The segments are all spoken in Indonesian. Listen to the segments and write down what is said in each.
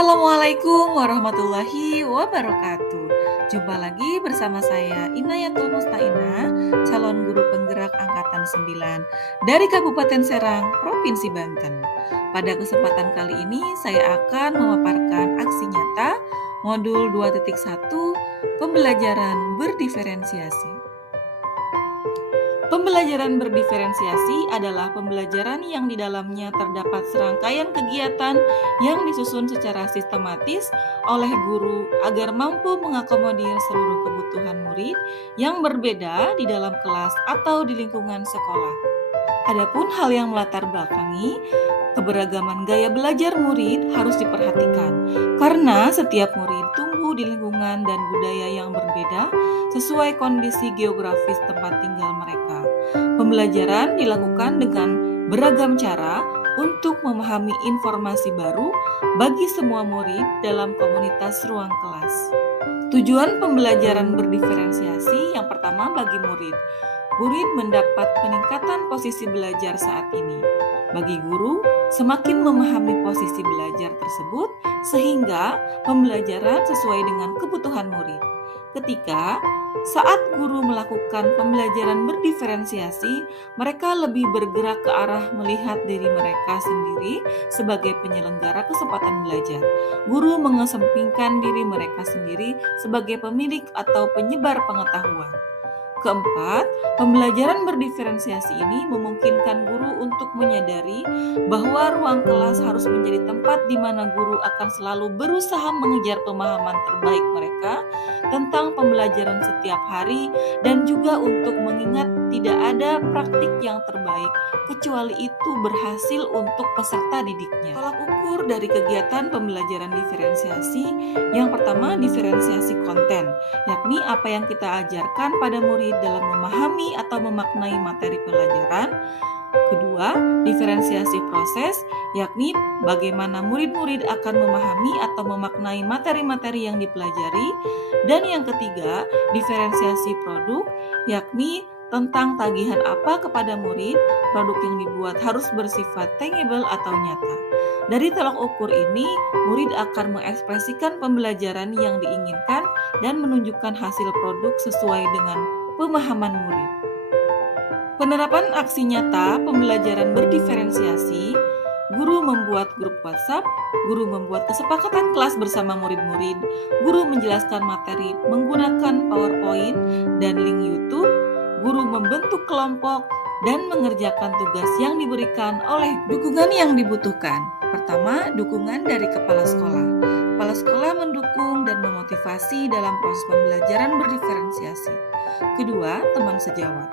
Assalamualaikum warahmatullahi wabarakatuh. Jumpa lagi bersama saya Inayatul Mustaina, calon guru penggerak angkatan 9 dari Kabupaten Serang, Provinsi Banten. Pada kesempatan kali ini saya akan memaparkan aksi nyata modul 2.1 pembelajaran berdiferensiasi. Pembelajaran berdiferensiasi adalah pembelajaran yang di dalamnya terdapat serangkaian kegiatan yang disusun secara sistematis oleh guru agar mampu mengakomodir seluruh kebutuhan murid yang berbeda di dalam kelas atau di lingkungan sekolah. Adapun hal yang melatar belakangi keberagaman gaya belajar murid harus diperhatikan karena setiap murid tumbuh di lingkungan dan budaya yang berbeda sesuai kondisi geografis tempat tinggal mereka. Pembelajaran dilakukan dengan beragam cara untuk memahami informasi baru bagi semua murid dalam komunitas ruang kelas. Tujuan pembelajaran berdiferensiasi yang pertama bagi murid. Murid mendapat peningkatan posisi belajar saat ini. Bagi guru, semakin memahami posisi belajar tersebut sehingga pembelajaran sesuai dengan kebutuhan murid. Ketika saat guru melakukan pembelajaran berdiferensiasi, mereka lebih bergerak ke arah melihat diri mereka sendiri sebagai penyelenggara kesempatan belajar. Guru mengesampingkan diri mereka sendiri sebagai pemilik atau penyebar pengetahuan. Keempat, pembelajaran berdiferensiasi ini memungkinkan guru untuk menyadari bahwa ruang kelas harus menjadi tempat di mana guru akan selalu berusaha mengejar pemahaman terbaik mereka tentang pembelajaran setiap hari dan juga untuk mengingat tidak ada praktik yang terbaik kecuali itu berhasil untuk peserta didiknya. Tolak ukur dari kegiatan pembelajaran diferensiasi yang pertama diferensiasi konten, yakni apa yang kita ajarkan pada murid dalam memahami atau memaknai materi pelajaran. Kedua, diferensiasi proses, yakni bagaimana murid-murid akan memahami atau memaknai materi-materi yang dipelajari. Dan yang ketiga, diferensiasi produk, yakni tentang tagihan apa kepada murid, produk yang dibuat harus bersifat tangible atau nyata. Dari tolak ukur ini, murid akan mengekspresikan pembelajaran yang diinginkan dan menunjukkan hasil produk sesuai dengan pemahaman murid. Penerapan aksi nyata pembelajaran berdiferensiasi, guru membuat grup WhatsApp, guru membuat kesepakatan kelas bersama murid-murid, guru menjelaskan materi menggunakan PowerPoint dan link YouTube, guru membentuk kelompok dan mengerjakan tugas yang diberikan oleh dukungan yang dibutuhkan. Pertama, dukungan dari kepala sekolah. Kepala sekolah mendukung dan memotivasi dalam proses pembelajaran berdiferensiasi. Kedua, teman sejawat.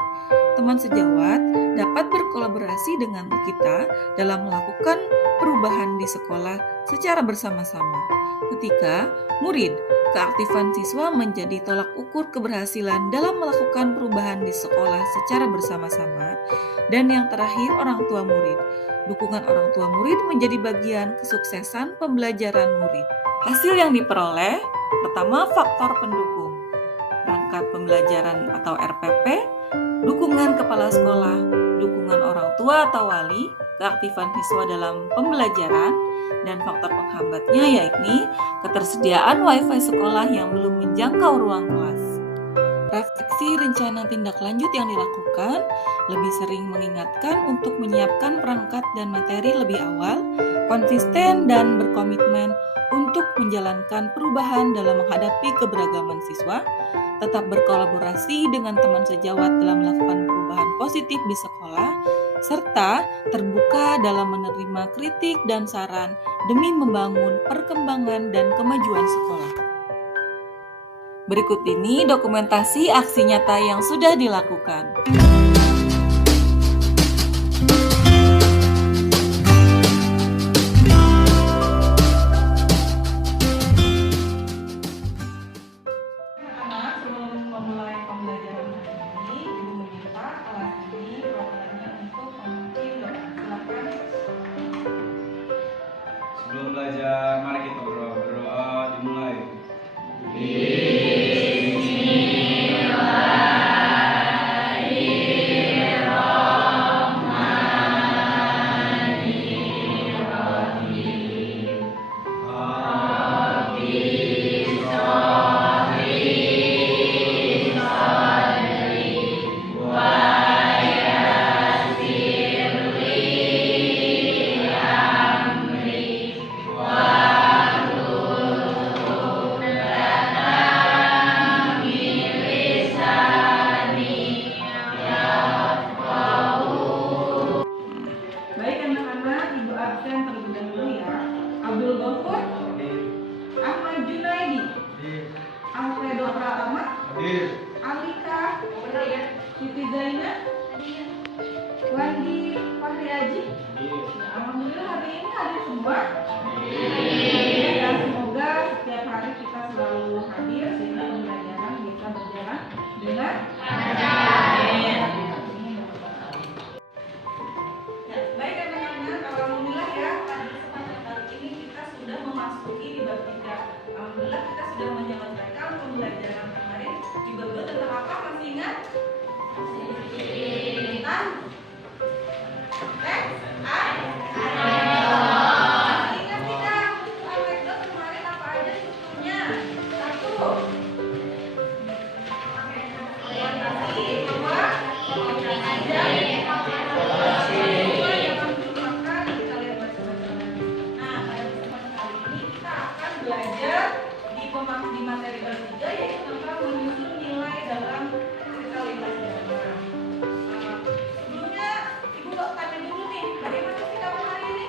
Teman sejawat dapat berkolaborasi dengan kita dalam melakukan perubahan di sekolah secara bersama-sama. Ketiga, murid. Keaktifan siswa menjadi tolak ukur keberhasilan dalam melakukan perubahan di sekolah secara bersama-sama. Dan yang terakhir, orang tua murid. Dukungan orang tua murid menjadi bagian kesuksesan pembelajaran murid. Hasil yang diperoleh, pertama faktor pendukung. Perangkat pembelajaran atau RPP, dukungan kepala sekolah, dukungan orang tua atau wali, keaktifan siswa dalam pembelajaran, dan faktor penghambatnya yakni ketersediaan WiFi sekolah yang belum menjangkau ruang kelas. Refleksi rencana tindak lanjut yang dilakukan lebih sering mengingatkan untuk menyiapkan perangkat dan materi lebih awal, konsisten dan berkomitmen untuk menjalankan perubahan dalam menghadapi keberagaman siswa, tetap berkolaborasi dengan teman sejawat dalam melakukan perubahan positif di sekolah, serta terbuka dalam menerima kritik dan saran demi membangun perkembangan dan kemajuan sekolah. Berikut ini dokumentasi aksi nyata yang sudah dilakukan. Sebelum belajar, mari kita berdoa dimulai. Bismillahirrahmanirrahim. Siti Zaina, Wandi Fahri Aji. Ya, alhamdulillah hari ini hadir semua. Dan semoga setiap hari kita selalu hadir sehingga pembelajaran bisa berjalan dengan lancar. Ya, baik teman-teman, alhamdulillah ya pada kesempatan kali ini kita sudah memasuki di bab 3. Alhamdulillah kita sudah menyelesaikan pembelajaran kemarin di bab 2 tentang apa? Masih ingat? Tentang teks masih ingat tidak? Buku anekdot kemarin apa aja strukturnya? 1. Orientasi, 2. Pengajak, 2. Jangan dilupakan, kita lihat baca-baca lagi. Nah, pada kesempatan kali ini kita akan belajar di materi bab 3 yaitu tentang menyusun nilai dalam cerita lintas drama. Sebelumnya Ibu tanya dulu nih, bagaimana sih kabar hari ini?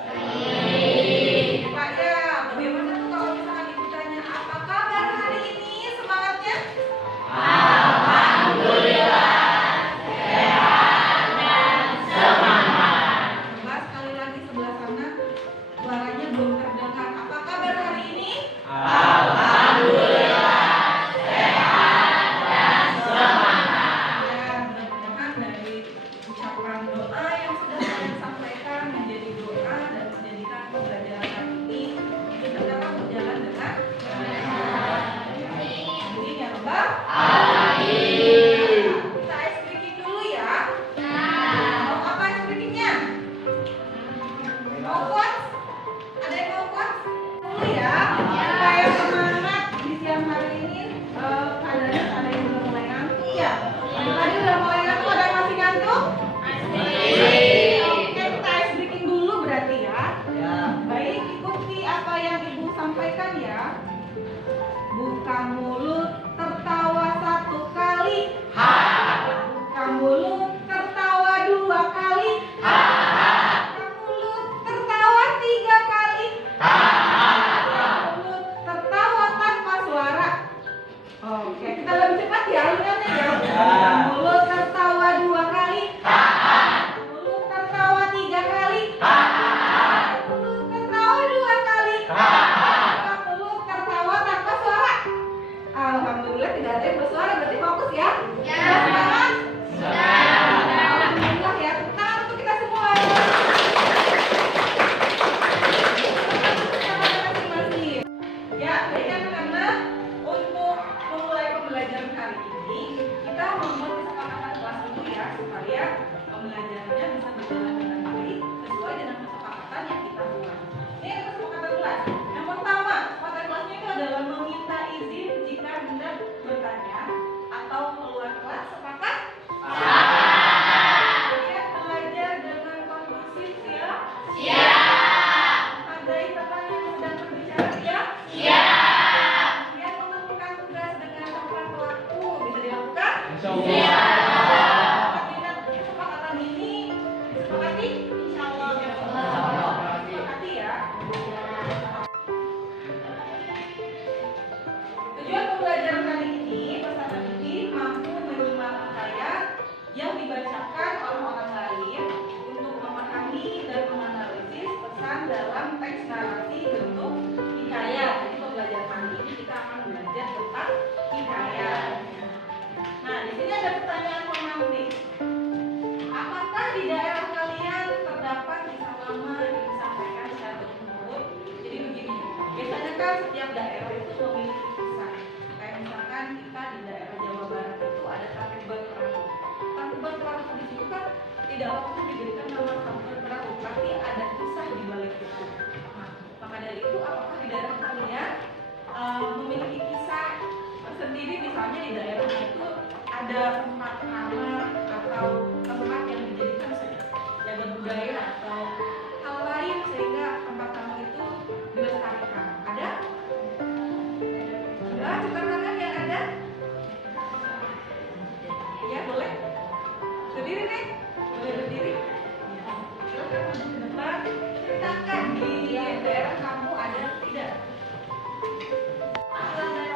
Baik. Pak ya, bagaimana tuh kalau misalkan Ibu tanya apa kabar hari ini? Semangatnya? Alhamdulillah, sehat dan semangat. Coba sekali lagi sebelah sana, suaranya belum terdengar. Apa kabar hari ini? Alhamdulillah, sehat dan semangat. Ya, mudah-mudahan dari ucapan doa yang sudah kalian sampaikan menjadi doa dan menjadikan pembelajaran hari ini itu dapat berjalan dengan lancar. Amin ya Rabbal alamin. Kita ice breaking dulu ya. Mau apa ice breakingnya? Mau quotes? Ada yang mau quotes? Dulu ya. Supaya semangat di siang hari ini. Kadang ada yang udah mulai ngantuk ya. Tadi udah mulai ngantuk, ada yang masih ngantuk? Oke, kita ice breaking dulu berarti ya. Baik, ikuti apa yang Ibu sampaikan ya. Buka mulut, tertawa 1 kali. Buka mulut, tertawa 2 kali. Buka mulut, tertawa 3 kali. Buka mulut, tertawa tanpa suara. Oke, kita lebih cepat ya alunannya ya. Buka mulut, tertawa 2 kali. Buka mulut, tertawa 3 kali. Buka mulut, tertawa 2 kali. Buka mulut, tertawa tanpa suara. Alhamdulillah tidak ada yang bersuara, berarti fokus ya. Sudah semangat? Alhamdulillah ya. Tepuk tangan untuk kita semua. Masing-masing. Ya, baik anak-anak, untuk memulai pembelajaran kali ini kita membuat kesepakatan kelas dulu ya supaya pembelajarannya bisa berjalan dengan baik sesuai dengan kesepakatan yang kita buat. Ini ada kesepakatan kelas. Yang pertama, kesepakatan kelasnya itu adalah meminta izin jika hendak bertanya atau keluar kelas. Sepakat? Kalian belajar dengan kondusif ya? Menghargai teman yang sedang berbicara ya? Kalian mengumpulkan tugas dengan tempat pelaku. Bisa dilakukan? Ingat kesepakatan ini disepakati? Insyaallah. Disepakati ya. Tujuan pembelajaran kali ini, pesan ini mampu menyimak ayat yang dibacakan oleh orang lain untuk memahami dan menganalisis pesan dalam teks narasi bentuk hikayat. Jadi pembelajaran kali ini kita akan belajar tentang hikayat. Nah, di sini ada pertanyaan pemantik. Apakah di daerah kalian terdapat kisah lama yang disampaikan secara berturut? Jadi begini, biasanya kan setiap daerah itu memiliki kisah. Kayak misalkan kita di daerah Jawa Barat itu ada Tangkuban Perahu. Tangkuban Perahu di situ kan tidak langsung diberikan nama Tangkuban Perahu, tapi ada kisah di balik itu. Nah, maka dari itu apakah di daerah kalian memiliki kisah sendiri, misalnya di daerah itu ada tempat nama atau tempat yang dijadikan jaga budaya atau hal lain sehingga tempat tamu itu dilestarikan? Ada? Enggak, bukan tangan yang ada? Ya, boleh. Berdiri nih, boleh berdiri. Silakan maju ke depan. Ceritakan di daerah kamu ada tidak? Silakan.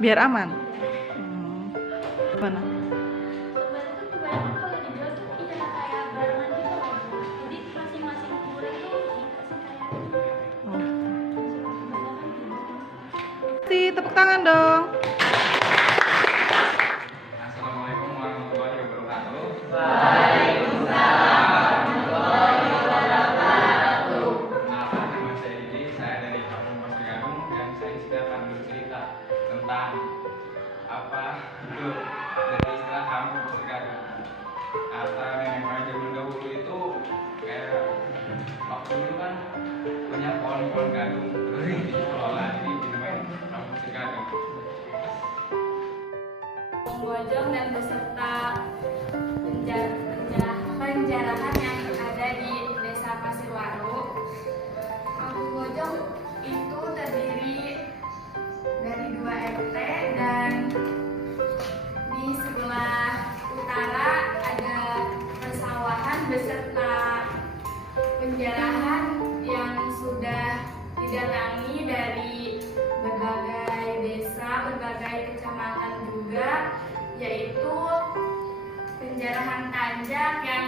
Biar aman. Mana? Sebenarnya tuh kebanyakan kalau dijual tuh iya kayak barengan gitu loh. Jadi masing-masing kuburan tuh dikasih kayak Oh. kebanyakan gitu. Tepuk tangan dong. Assalamualaikum warahmatullahi wabarakatuh. Kenalkan, nama saya Didi, saya dari Kampung Pasir Gadung dan saya di sini akan bercerita tentang apa itu dari istilah Kampung Pasir Gadung. Kata nenek moyang zaman dahulu itu kayak waktu dulu kan banyak pohon-pohon gadung terus dikelola jadi dinamain Kampung Pasir Gadung. Bojong dan beserta penjarahan yang ada di Desa Pasirwaru. Kampung Bojong itu terdiri dari 2 RT dan di sebelah utara ada persawahan beserta penjarahan yang sudah didatangi dari berbagai desa, berbagai kecamatan juga, yaitu penjarahan Tanjak yang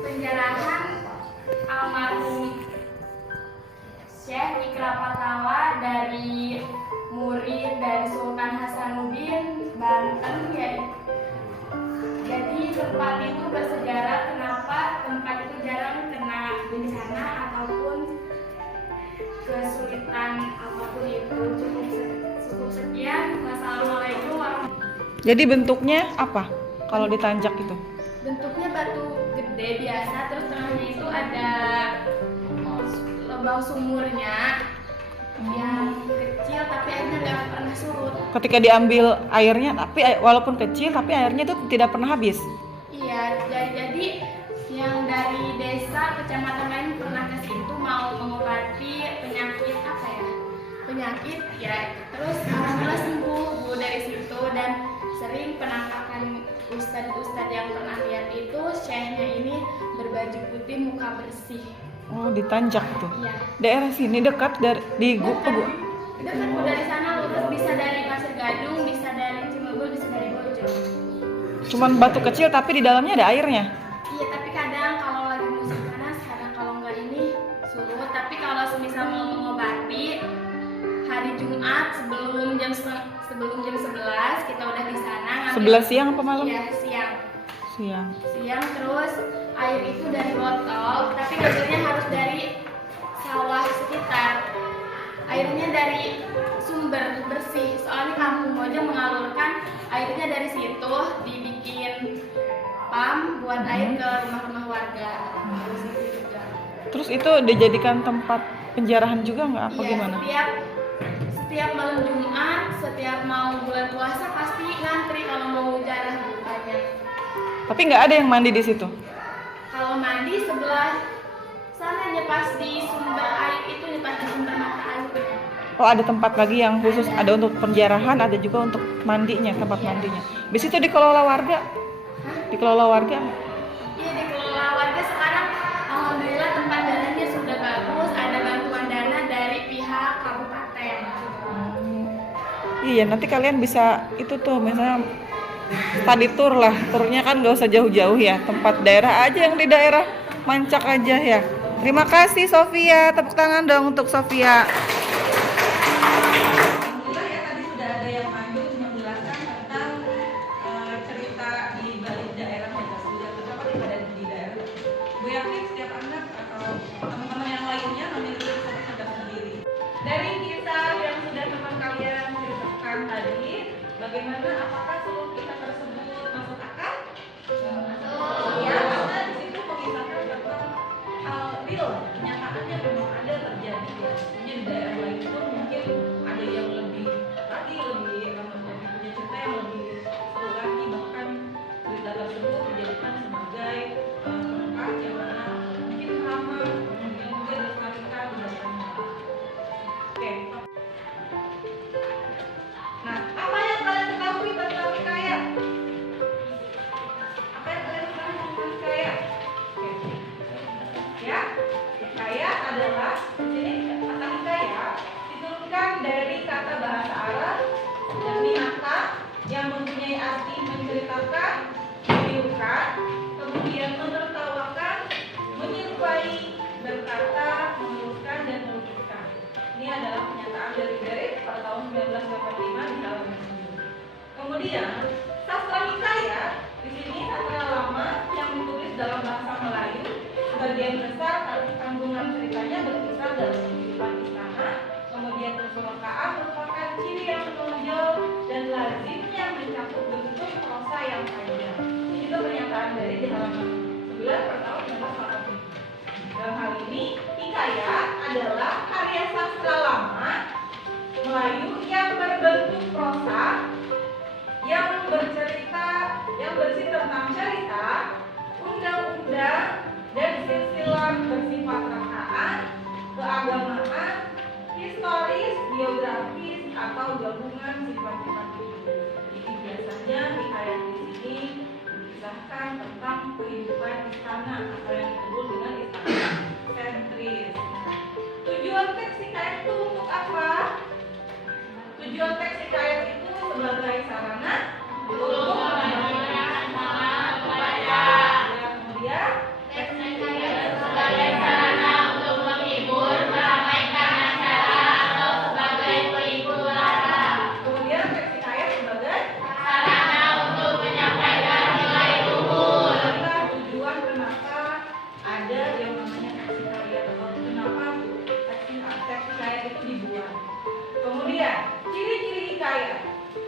penjarahan almarhum Syekh Ikra Patawa dari murid dari Sultan Hasanuddin Banten, yaitu jadi tempat itu bersejarah kenapa tempat itu jarang kena bencana ataupun kesulitan apapun itu. Cukup sekian. Wassalamualaikum warahmatullahi. Jadi bentuknya apa kalau ditanjak itu? Bentuknya batu gede biasa, terus tengahnya itu ada lubang sumurnya yang kecil tapi airnya nggak pernah surut. Ketika diambil airnya, tapi walaupun kecil, tapi airnya itu tidak pernah habis. Iya, jadi yang dari desa kecamatan lain pernah ke situ mau mengobati penyakit apa ya? Penyakit ya. Terus alhamdulillah sembuh Bu dari situ, dan sering penampakan ustadz-ustadz yang pernah lihat itu syekhnya ini berbaju putih, muka bersih. Oh, ditanjak tuh. Iya. Daerah sini dekat dari di Dekat Bu, dari sana lurus bisa dari Pasir Gadung, bisa dari Cimebel, bisa dari Bojong. Cuman batu kecil tapi di dalamnya ada airnya. Iya, tapi kadang kalau lagi musim panas, kadang kalau nggak ini surut. Tapi kalau semisal mau mengobati hari Jumat sebelum jam 11 kita udah di sana. 11 siang apa malam? Iya, siang. Siang. Terus air itu dari botol, tapi ngambilnya harus dari sawah sekitar. Airnya dari sumber bersih. Soalnya Kampung Bojong mengalurkan airnya dari situ, dibikin pam buat air ke rumah-rumah warga. Terus itu juga. Terus itu dijadikan tempat penjarahan juga nggak apa Iya, gimana? setiap malam Jumat, setiap mau bulan puasa pasti ngantri kalau mau jarah banyak. Tapi nggak ada yang mandi di situ. Kalau mandi sebelah sana nih pas di sumber air itu nih, pas di sumber mata air. Oh, ada tempat lagi yang khusus, ada untuk penjarahan, ada juga untuk mandinya, tempat mandinya. Di situ dikelola warga. Dikelola warga. Iya, dikelola warga sekarang. Alhamdulillah tempat dananya sudah bagus, ada bantuan dana dari pihak kabupaten. Iya, nanti kalian bisa itu tuh misalnya study tour lah. Turnya kan nggak usah jauh-jauh ya, tempat daerah aja yang di daerah Mancak aja ya. Terima kasih Sofia, tepuk tangan dong untuk Sofia. Alhamdulillah ya, tadi sudah ada yang lanjut menjelaskan tentang cerita di balik daerah Desa Suja, terutama ada di daerah. Bu yakin setiap anak atau teman-teman yang lainnya memiliki cerita sendiri. Dari kisah yang sudah teman kalian ceritakan tadi, bagaimana, apakah seluruh kisah tersebut masuk akal? Ya, karena di situ mengisahkan tentang hal real, kenyataannya memang ada terjadi ya. Tentunya di daerah lain pun mungkin ada yang lebih punya cerita yang lebih seru lagi, bahkan cerita tersebut dijadikan sebagai tempat yang mana mungkin lama kemudian juga dilestarikan berdasarkan. Oke. Nah, apa yang kalian ketahui tentang hikayat? Apa yang kalian ketahui tentang hikayat? Oke. Ya, hikayat adalah di sini kata yang mempunyai arti menceritakan, menirukan, kemudian menertawakan, menyerupai, berkata, meluruskan, dan melukiskan. Ini adalah pernyataan dari Derek pada tahun 1985 di halaman 10. Kemudian sastra hikayat di sini sastra lama yang ditulis dalam bahasa Melayu. Sebagian besar kandungan ceritanya berkisar dalam kehidupan istana. Kemudian unsur rekaan merupakan ciri yang menonjol dan lazimnya mencakup bentuk prosa yang panjang. Ini juga pernyataan dari di halaman 11 pada tahun 1987. Dalam hal ini, hikayat adalah karya sastra lama Melayu yang berbentuk prosa, yang bercerita, yang berisi tentang cerita, undang-undang, dan silsilah bersifat rekaan, keagamaan, historis, biografis, atau gabungan sifat-sifat itu. Jadi biasanya hikayat di sini mengisahkan tentang kehidupan istana atau yang disebut dengan istana sentris. Tujuan teks hikayat itu untuk apa? Tujuan teks hikayat itu sebagai sarana untuk membangun kemudian teks hikayat sebagai sarana untuk menghibur, meramaikan acara atau sebagai pelipur lara. Kemudian teks hikayat sebagai sarana untuk menyampaikan nilai luhur. Inilah tujuan kenapa ada yang namanya teks hikayat atau kenapa teks hikayat itu dibuat. Kemudian ciri-ciri hikayat.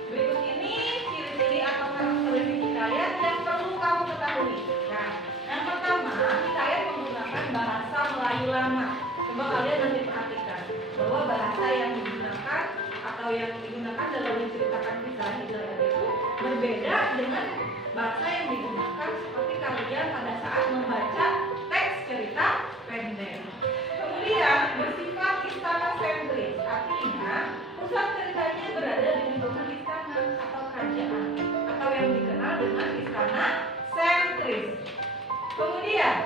Berikut ini ciri-ciri atau karakteristik hikayat yang perlu kamu ketahui. Nah, yang pertama, hikayat menggunakan bahasa Melayu lama. Coba kalian nanti perhatikan bahwa bahasa yang digunakan atau yang digunakan dalam menceritakan kisah hikayat itu berbeda dengan bahasa yang digunakan seperti kalian pada saat membaca teks cerita pendek. Kemudian bersifat istana sentris, artinya pusat ceritanya berada di lingkungan istana atau kerajaan atau yang dikenal dengan istana sentris. Kemudian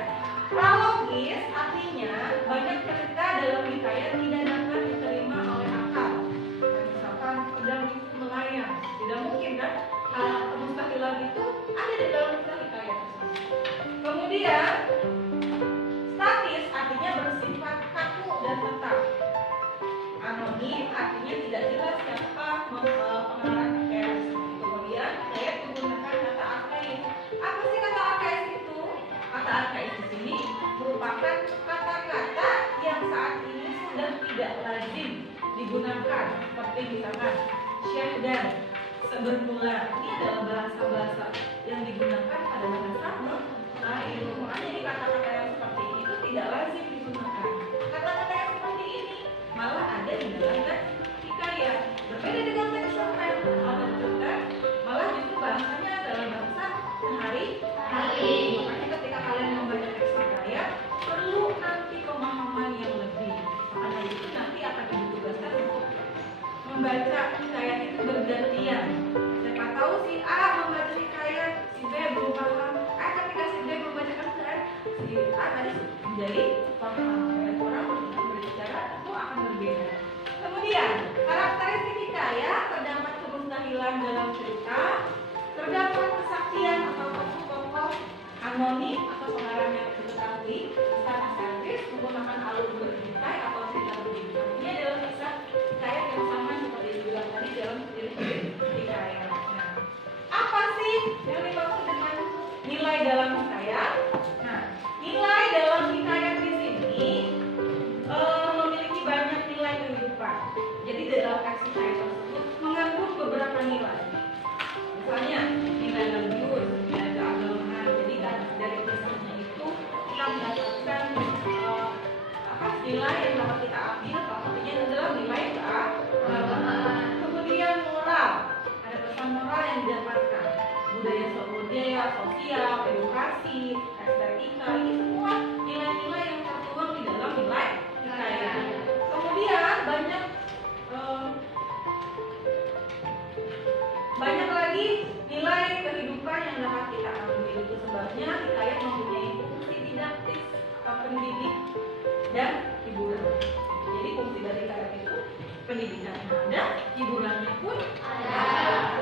prologis, artinya banyak cerita dalam hikayat tidak dapat diterima oleh akal. Misalkan pedang itu melayang, tidak mungkin kan? Kemustahilan itu ada di dalam kisah hikayat. Kemudian statis, artinya bersifat kaku dan tetap. Anonim, artinya tidak jelas siapa pengarang hikayat. Kemudian hikayat menggunakan kata arkaik. Apa sih kata arkaik itu? Kata arkaik di sini merupakan kata-kata yang saat ini sudah tidak lazim digunakan, seperti misalkan syekh dan bermula. Ini adalah bahasa-bahasa yang digunakan pada bahasa Melayu. Makanya ini kata-kata yang seperti itu tidak lazim digunakan. Kata-kata yang seperti ini malah ada di dalam teks hikayat. Berbeda dengan teks cerpen atau cerpen, malah justru bahasanya adalah bahasa sehari-hari. Makanya ketika kalian membaca teks hikayat, perlu nanti pemahaman yang lebih. Makanya itu nanti akan ditugaskan untuk membaca hikayat itu bergantian. Siapa tahu si A membaca hikayat, si B belum paham. Ketika si B membacakan hikayat, si A tadi menjadi paham. Dan orang berbicara itu akan berbeda. Kemudian karakteristik hikayat terdapat kemustahilan dalam cerita, terdapat kesaksian atau tokoh-tokoh, anonim atau pengarang yang diketahui, istana sentris menggunakan alur bertikai atau cerita bertikai. Ini adalah kisah hikayat yang sama seperti dibilang tadi dalam ciri-ciri hikayat. Nah, apa sih yang dimaksud dengan nilai dalam hikayat? Nah, nilai dalam hikayat di sini memiliki banyak nilai kehidupan. Jadi dalam teks hikayat tersebut mengandung beberapa nilai. Misalnya nilai religius, nilai keagamaan. Jadi dari kisahnya itu kita mendapatkan nilai yang dapat kita ambil. Salah satunya adalah nilai keagamaan. Kemudian moral, ada pesan moral yang didapatkan. Budaya sosial, edukasi, estetika, ini semua nilai-nilai yang tertuang di dalam nilai hikayat. Kemudian banyak lagi nilai kehidupan yang dapat kita ambil. Itu sebabnya hikayat mempunyai fungsi didaktis atau pendidik dan hiburan. Jadi fungsi dari hikayat itu pendidikannya ada, hiburannya pun ada.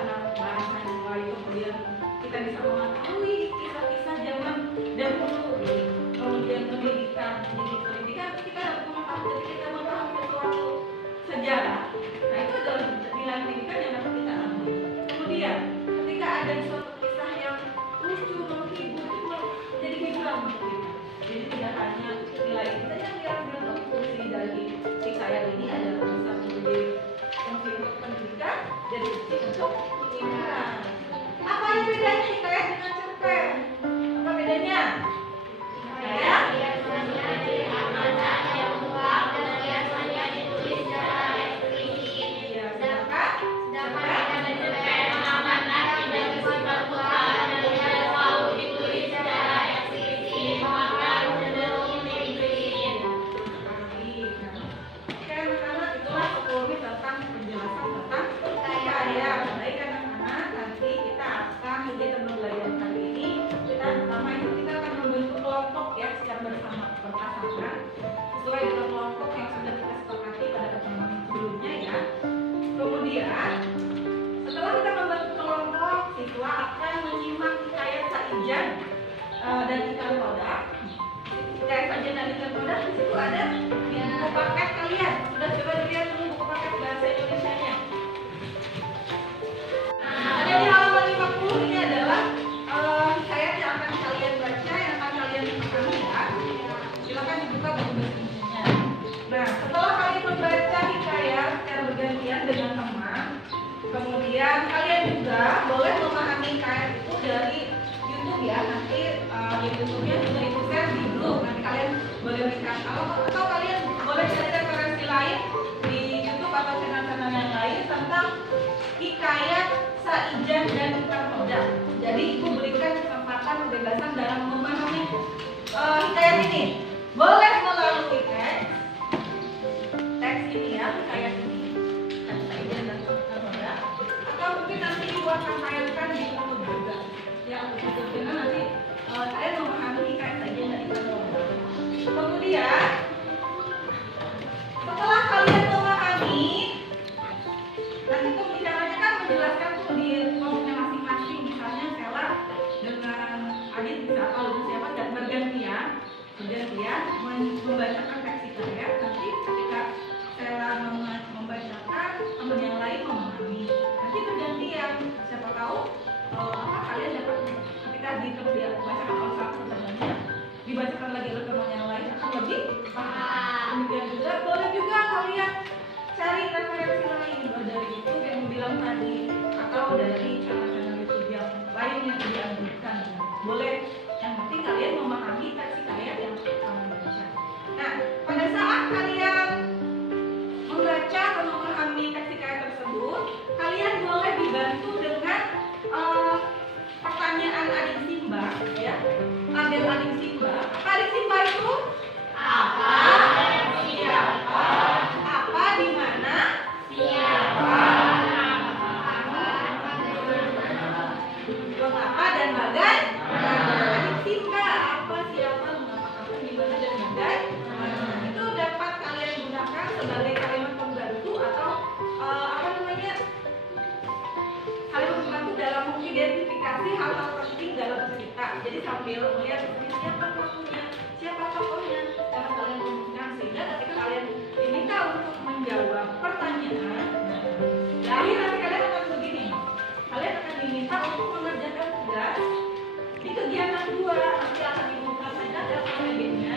Nah, bahasan yang lain, kemudian kita bisa mengetahui kisah-kisah zaman dahulu, kemudian pendidikan kita harus mengetahui, jadi kita memahami sesuatu sejarah. Nah itu adalah nilai pendidikan yang dapat kita ambil. Kemudian ketika ada suatu kisah yang lucu, menghibur, itu jadi hiburan untuk kita. Jadi tidak hanya nilai itu saja yang diambil, tapi fungsi dari hikayat ini adalah bisa menjadi fungsi untuk pendidikan dan fungsi untuk hiburan. Apa yang bedanya hikayat dengan cerpen? Apa bedanya? Hikayat sesuai dengan kelompok yang sudah kita sepakati pada pertemuan sebelumnya ya. Kemudian setelah kita membentuk kelompok, siswa akan menyimak hikayat Saijan dan Ikan Todak. Hikayat Saijan dan Ikan Todak di situ ada di buku paket kalian. Sudah coba dilihat dulu buku paket bahasa Indonesianya. Ada di halaman 50 ini adalah hikayat yang akan kalian baca, yang akan kalian pahami ya. Silakan dibuka buku bahasa Indonesia. Nah, setelah kalian membaca hikayat secara bergantian dengan teman, kemudian kalian juga boleh memahami hikayat itu dari YouTube ya. Nanti di YouTube-nya juga itu share di grup. Nanti kalian boleh lihat atau kalian boleh cari referensi lain di YouTube atau channel-channel yang lain tentang hikayat Saijan dan Ikan Todak. Jadi ibu berikan kesempatan kebebasan dalam memahami hikayat ini. Boleh melalui teks ini ya, hikayat ini, teks Saijan dan Ikan Todak, atau mungkin nanti ibu akan tayangkan di YouTube juga. Ya, untuk YouTube nanti saya memahami hikayat Saijan dan Ikan Todak. Kemudian setelah kalian memahami, nanti pembicaranya kan menjelaskan tuh di kelompoknya masing-masing. Misalnya Stella dengan Adit bisa apa lalu siapa dan bergantian membacakan teks hikayat. Nanti ketika Stella membacakan, teman yang lain memahami. Nanti bergantian. Siapa tahu kalian dapat ketika dibacakan oleh satu temannya, dibacakan lagi oleh teman yang lain akan lebih paham. Demikian juga boleh juga kalian cari referensi lain dari YouTube yang bilang tadi atau dari channel-channel YouTube yang lain yang dianjurkan. Boleh, yang penting kalian memahami teks hikayat yang kalian baca. Nah, pada saat kalian membaca atau memahami teks hikayat tersebut, kalian boleh dibantu dengan pertanyaan adik Simba ya. Adik Simba. Apa adik Simba itu? Apa? Siapa? Apa di mana? Siapa? Mengapa dan bagaimana? Adik Simba, apa, siapa, mengapa, kapan, di mana dan bagaimana. Itu dapat kalian gunakan sebagai kalimat pembantu atau kalimat pembantu dalam mengidentifikasi hal-hal penting dalam cerita. Jadi sambil melihat siapa pelakunya, siapa tokohnya, dapat kalian rumuskan sehingga ketika kalian diminta untuk menjawab pertanyaan, jadi nanti kalian akan begini, kalian akan diminta untuk mengerjakan tugas di kegiatan 2. Nanti akan dibuka saja LKPD-nya.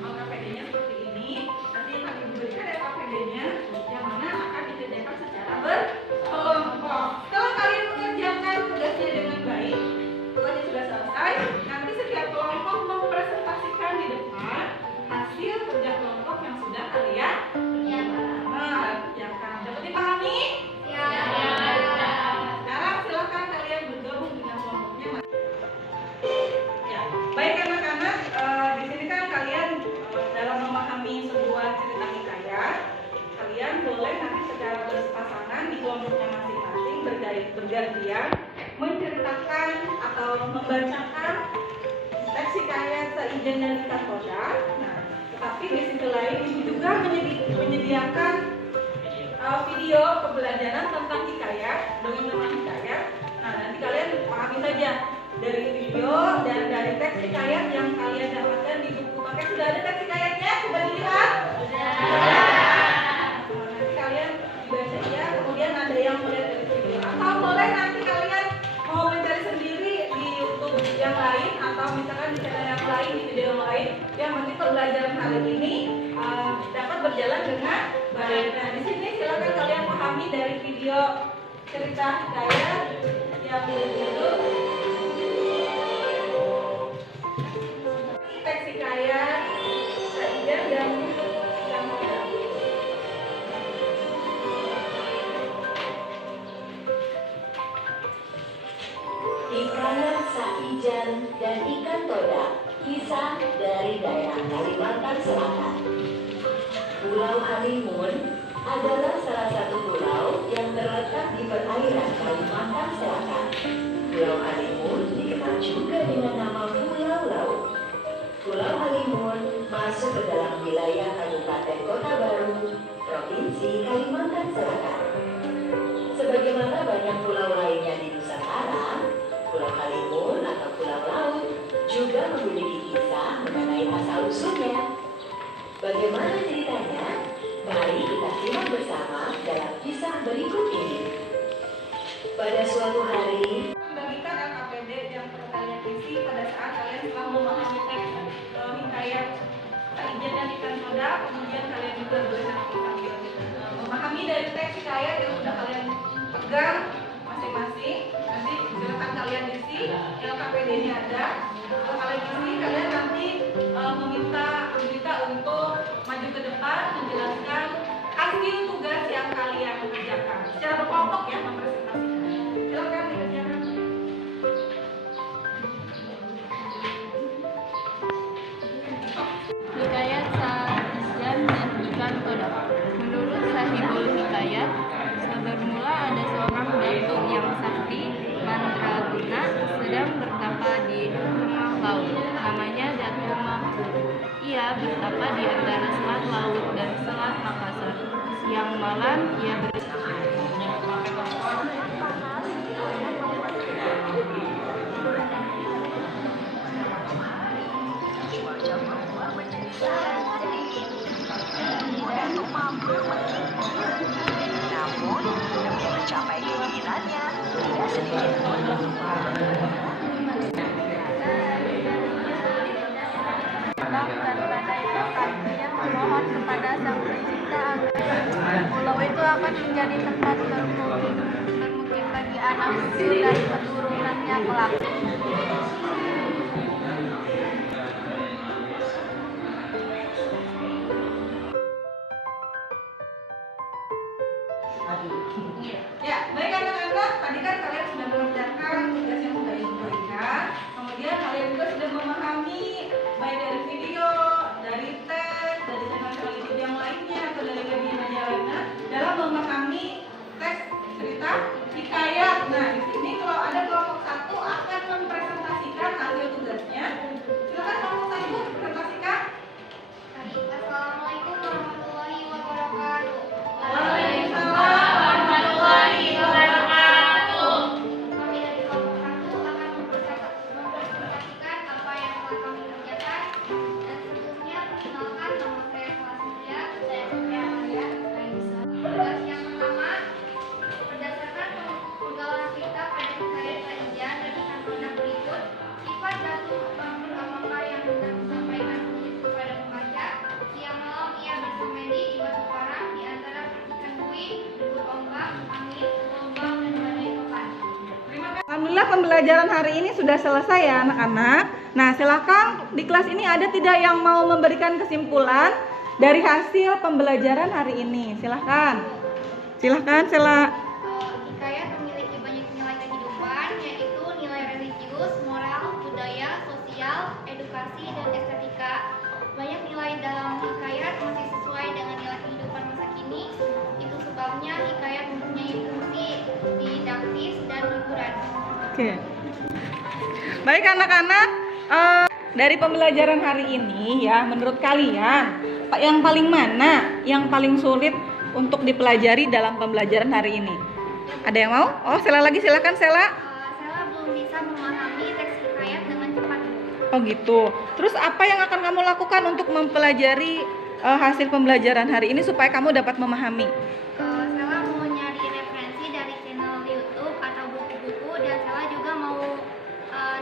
LKPD-nya seperti ini. Nanti akan diberikan LKPD-nya yang mana akan dikerjakan secara berkelompok. Setelah kalian mengerjakan tugasnya dengan baik, tugasnya sudah selesai, nanti setiap kelompok mempresentasikan di depan hasil kerja kelompok yang sudah kalian kerjakan. Dapat dipahami? Ya. Sekarang silakan kalian bergabung dengan kelompoknya. Ya, baik anak-anak, di sini kan kalian dalam memahami sebuah cerita hikayat, kalian boleh nanti secara berpasangan di kelompoknya masing-masing bergantian menceritakan atau membacakan teks hikayat Saijan dan Ikan Todak. Nah, tetapi di sisi lain ibu juga menyediakan video pembelajaran tentang hikayat, dongeng tentang hikayat. Nah, nanti kalian pahami saja dari video dan dari teks hikayat yang kalian dapatkan di buku paket. Sudah ada teks hikayatnya? Coba dilihat. Nanti kalian dibaca ya. Kemudian ada yang melihat dari video. Atau boleh nanti kalian mau mencari sendiri di YouTube yang lain atau misalkan di channel yang lain, di video yang lain. Yang penting pembelajaran hari ini dapat berjalan dengan baik. Nah, di sini silakan kalian pahami dari video cerita hikayat yang berjudul teks hikayat Saijan dan Ikan Toda. Hikayat Saijan dan Ikan Toda, kisah dari daerah Kalimantan Selatan. Pulau Halimun adalah salah satu pulau yang terletak di perairan Kalimantan Selatan. Pulau Halimun dikenal juga dengan nama Pulau Laut. Pulau Halimun masuk ke dalam wilayah Kabupaten Kota Baru, Provinsi Kalimantan Selatan. Sebagaimana banyak pulau lainnya di Nusantara, Pulau Halimun atau Pulau Laut juga memiliki kisah mengenai asal-usulnya. Bagaimana ceritanya? Mari kita simak bersama dalam kisah berikut ini. Pada suatu hari, Membagikan LKPD yang perlu kalian isi pada saat kalian telah memahami teks hikayat Saijan dan Ikan Toda. Kemudian kalian juga boleh nanti sambil memahami dari teks hikayat yang sudah kalian pegang masing-masing. Nanti silakan kalian isi, LKPD-nya ada. Kalau kalian isi, kalian nanti meminta untuk maju ke depan menjelaskan hasil tugas yang kalian kerjakan secara berkelompok ya, mempresentasikan. Silakan dikerjakan. Hikayat Saijan dan Ikan Toda. Menurut Sahibul Hikayat, bermula ada seorang datuk yang sakti, mandraguna, sedang bertapa di tengah laut. Namanya Datuk Mahmud. Ia bertapa di antara Selat Laut dan Selat Makassar. Siang malam ia namun demi mencapai keinginannya, tidak sedikit pun dan badai topan. Ia memohon kepada Sang Pencipta agar pulau itu akan menjadi tempat bermukim bagi anak cucu dan keturunannya kelak. Ya, baik anak-anak, tadi kan kalian sudah mengerjakan tugas yang sudah diberikan. Kemudian kalian juga sudah memahami baik dari video, dari teks, dari channel YouTube yang lainnya atau dari media lainnya dalam memahami teks cerita hikayat. Nah, di sini kalau ada kelompok satu akan mempresentasikan hasil tugasnya. Silakan kelompok satu presentasikan. Assalamualaikum warahmatullahi wabarakatuh. Waalaikumsalam. Kami dari kelompok satu akan mempresentasikan apa yang telah kami kerjakan. Dan sebelumnya perkenalkan, nama saya Kelas 9, saya Sophia Amalia. Tugas yang pertama, berdasarkan penggalan kita pada hikayat Saijan dan Ikan Toda berikut, sifat Datuk Mahmud apakah yang hendak disampaikan kepada pembaca? Siang malam ia bersemedi di batu karang di antara percikan buih, debur ombak, angin, gelombang, dan badai topan. Alhamdulillah pembelajaran hari ini sudah selesai ya anak-anak. Nah, silakan di kelas ini ada tidak yang mau memberikan kesimpulan dari hasil pembelajaran hari ini? Silakan. Silakan, Hikayat memiliki banyak nilai kehidupan, yaitu nilai religius, moral, budaya, sosial, edukasi, dan estetika. Banyak nilai dalam hikayat masih sesuai dengan nilai kehidupan masa kini. Itu sebabnya hikayat mempunyai fungsi didaktis dan hiburan. Oke. Baik anak-anak, dari pembelajaran hari ini ya, menurut kalian yang paling mana yang paling sulit untuk dipelajari dalam pembelajaran hari ini? Ada yang mau? Oh, Sela lagi, silakan Sela. Saya belum bisa memahami teks hikayat dengan cepat. Oh gitu. Terus apa yang akan kamu lakukan untuk mempelajari hasil pembelajaran hari ini supaya kamu dapat memahami? Saya mau nyari referensi dari channel YouTube atau buku-buku, dan saya juga mau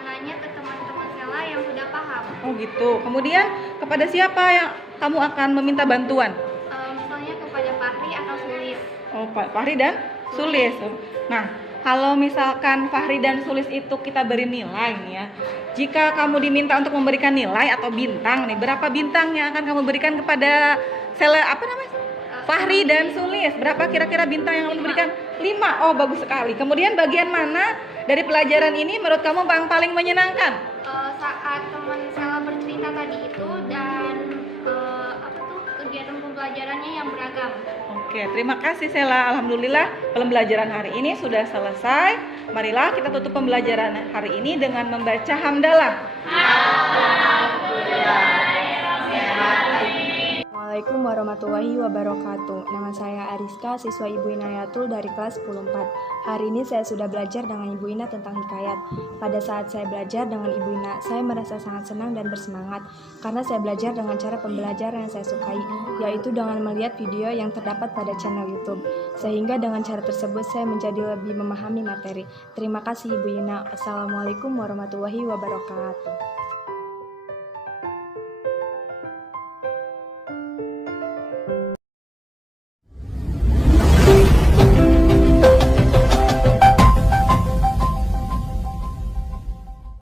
nanya ke teman-teman saya yang sudah paham. Oh gitu. Kemudian kepada siapa yang kamu akan meminta bantuan? Misalnya kepada Fahri atau Sulis. Oh, Fahri dan Sulis. Nah, kalau misalkan Fahri dan Sulis itu kita beri nilai nih ya. Jika kamu diminta untuk memberikan nilai atau bintang nih, berapa bintang yang akan kamu berikan kepada Fahri dan Sulis? Berapa kira-kira bintang yang kamu berikan? 5. Oh, bagus sekali. Kemudian bagian mana dari pelajaran ini menurut kamu yang paling menyenangkan? Saat teman saya bercerita tadi itu, dan kegiatan pembelajarannya yang beragam. Oke, terima kasih Sela. Alhamdulillah pembelajaran hari ini sudah selesai. Marilah kita tutup pembelajaran hari ini dengan membaca hamdalah. Assalamualaikum warahmatullahi wabarakatuh. Nama saya Ariska, siswa Ibu Inayatul dari kelas 10-4. Hari ini saya sudah belajar dengan Ibu Ina tentang hikayat. Pada saat saya belajar dengan Ibu Ina, saya merasa sangat senang dan bersemangat karena saya belajar dengan cara pembelajaran yang saya sukai, yaitu dengan melihat video yang terdapat pada channel YouTube. Sehingga dengan cara tersebut saya menjadi lebih memahami materi. Terima kasih Ibu Ina. Assalamualaikum warahmatullahi wabarakatuh.